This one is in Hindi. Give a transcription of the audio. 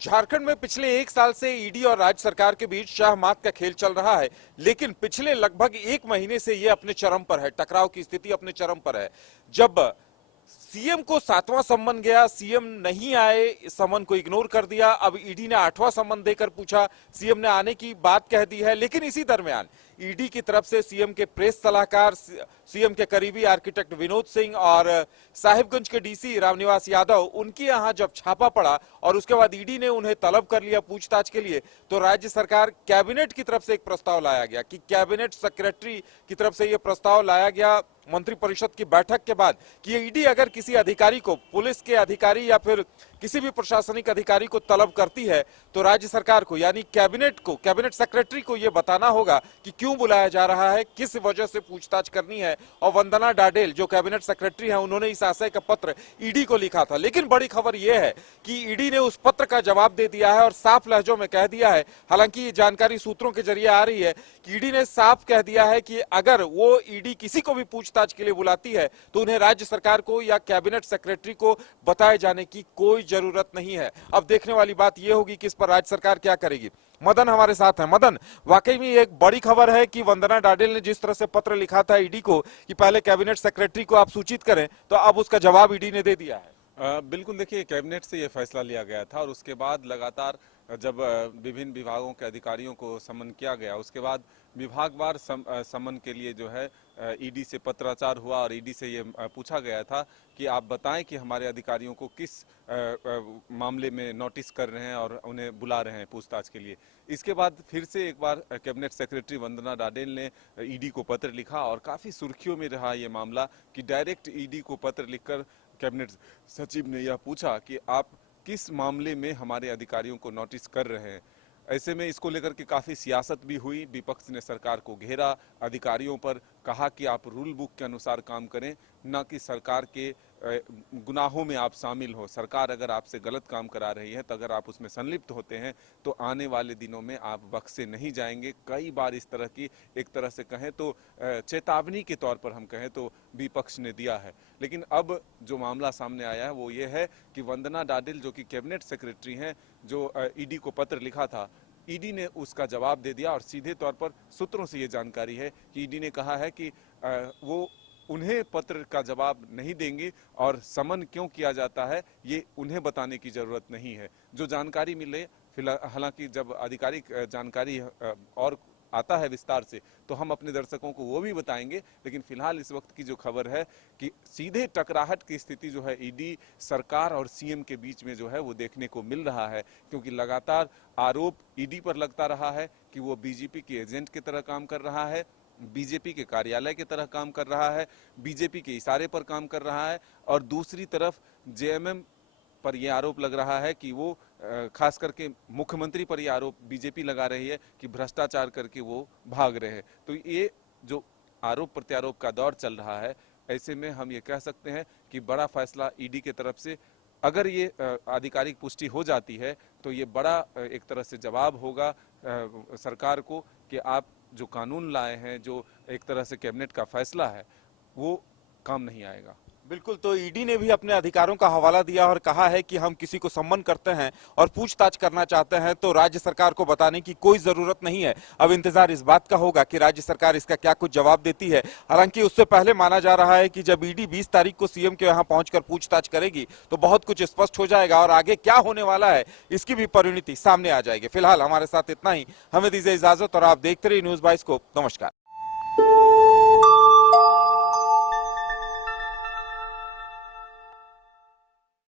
झारखंड में पिछले एक साल से ईडी और राज्य सरकार के बीच शाह मात का खेल चल रहा है, लेकिन पिछले लगभग एक महीने से ये अपने चरम पर है। टकराव की स्थिति अपने चरम पर है। जब सीएम को 7वां सम्मन गया, सीएम नहीं आए, इस सम्मन को इग्नोर कर दिया। अब ईडी ने 8वां सम्मन देकर पूछा, सीएम ने आने की बात कह दी है। लेकिन इसी दरमियान ईडी की तरफ से सीएम के प्रेस सलाहकार, सीएम के करीबी आर्किटेक्ट विनोद सिंह और साहिबगंज के डीसी रामनिवास यादव, उनके यहां जब छापा पड़ा और उसके बाद ईडी ने उन्हें तलब कर लिया पूछताछ के लिए, तो राज्य सरकार कैबिनेट की तरफ से एक प्रस्ताव लाया गया कि कैबिनेट सेक्रेटरी की तरफ से यह प्रस्ताव लाया गया मंत्रिपरिषद की बैठक के बाद कि ईडी अगर किसी अधिकारी को, पुलिस के अधिकारी या फिर किसी भी प्रशासनिक अधिकारी को तलब करती है तो राज्य सरकार को यानी कैबिनेट को, कैबिनेट सेक्रेटरी को यह बताना होगा कि क्यों बुलाया जा रहा है, किस वजह से पूछताछ करनी है। और वंदना डाडेल जो कैबिनेट सेक्रेटरी है, उन्होंने इस आशय का पत्र ईडी को लिखा था। लेकिन बड़ी खबर यह है कि ईडी ने उस पत्र का जवाब दे दिया है और साफ लहजों में कह दिया है, हालांकि ये जानकारी सूत्रों के जरिए आ रही है कि ईडी ने साफ कह दिया है कि अगर वो ईडी किसी को भी पूछताछ के लिए बुलाती है तो उन्हें राज्य सरकार को या कैबिनेट सेक्रेटरी को बताए जाने की कोई जरूरत नहीं है। अब देखने वाली बात यह होगी कि इस पर राज्य सरकार क्या करेगी। मदन हमारे साथ है। मदन, वाकई में एक बड़ी खबर है कि वंदना डाडेल ने जिस तरह से पत्र लिखा था ईडी को कि पहले कैबिनेट सेक्रेटरी को आप सूचित करें, तो अब उसका जवाब ईडी ने दे दिया है। बिल्कुल, देखिए, कैबिनेट से ये फैसला लिया गया था और उसके बाद लगातार जब विभिन्न विभागों के अधिकारियों को समन किया गया, उसके बाद विभागवार समन के लिए जो है ईडी से पत्राचार हुआ और ईडी से ये पूछा गया था कि आप बताएं कि हमारे अधिकारियों को किस मामले में नोटिस कर रहे हैं और उन्हें बुला रहे हैं पूछताछ के लिए। इसके बाद फिर से एक बार कैबिनेट सेक्रेटरी वंदना डाडेल ने ईडी को पत्र लिखा और काफ़ी सुर्खियों में रहा ये मामला कि डायरेक्ट ईडी को पत्र लिखकर कैबिनेट सचिव ने यह पूछा कि आप किस मामले में हमारे अधिकारियों को नोटिस कर रहे हैं। ऐसे में इसको लेकर के काफ़ी सियासत भी हुई, विपक्ष ने सरकार को घेरा, अधिकारियों पर कहा कि आप रूल बुक के अनुसार काम करें, न कि सरकार के गुनाहों में आप शामिल हो। सरकार अगर आपसे गलत काम करा रही है तो अगर आप उसमें संलिप्त होते हैं तो आने वाले दिनों में आप बख्शे नहीं जाएंगे। कई बार इस तरह की, एक तरह से कहें तो चेतावनी के तौर पर हम कहें तो विपक्ष ने दिया है। लेकिन अब जो मामला सामने आया है वो ये है कि वंदना डाडेल जो कि कैबिनेट सेक्रेटरी हैं, जो ईडी को पत्र लिखा था, ईडी ने उसका जवाब दे दिया और सीधे तौर पर सूत्रों से ये जानकारी है कि ईडी ने कहा है कि वो उन्हें पत्र का जवाब नहीं देंगे और समन क्यों किया जाता है ये उन्हें बताने की जरूरत नहीं है। जो जानकारी मिले, फिलहाल हालांकि जब आधिकारिक जानकारी और आता है विस्तार से तो हम अपने दर्शकों को वो भी बताएंगे, लेकिन फिलहाल इस वक्त की जो खबर है कि सीधे टकराहट की स्थिति जो है ईडी सरकार और सीएम के बीच में जो है वो देखने को मिल रहा है, क्योंकि लगातार आरोप ईडी पर लगता रहा है कि वो बीजेपी के एजेंट की तरह काम कर रहा है, बीजेपी के कार्यालय की तरह काम कर रहा है, बीजेपी के इशारे पर काम कर रहा है, और दूसरी तरफ जेएमएम पर यह आरोप लग रहा है कि वो खास करके मुख्यमंत्री पर यह आरोप बीजेपी लगा रही है कि भ्रष्टाचार करके वो भाग रहे हैं। तो ये जो आरोप प्रत्यारोप का दौर चल रहा है, ऐसे में हम ये कह सकते हैं कि बड़ा फैसला ईडी के तरफ से अगर ये आधिकारिक पुष्टि हो जाती है तो ये बड़ा एक तरह से जवाब होगा सरकार को कि आप जो कानून लाए हैं, जो एक तरह से कैबिनेट का फैसला है, वो काम नहीं आएगा। बिल्कुल, तो ईडी ने भी अपने अधिकारों का हवाला दिया और कहा है कि हम किसी को सम्मन करते हैं और पूछताछ करना चाहते हैं तो राज्य सरकार को बताने की कोई जरूरत नहीं है। अब इंतजार इस बात का होगा कि राज्य सरकार इसका क्या कुछ जवाब देती है। हालांकि उससे पहले माना जा रहा है कि जब ईडी 20 तारीख को सीएम के यहां पहुंचकर पूछताछ करेगी तो बहुत कुछ स्पष्ट हो जाएगा और आगे क्या होने वाला है इसकी भी परिणति सामने आ जाएगी। फिलहाल हमारे साथ इतना ही, हमें दीजिए इजाजत और आप देखते रहिए न्यूज़ 22 को। नमस्कार।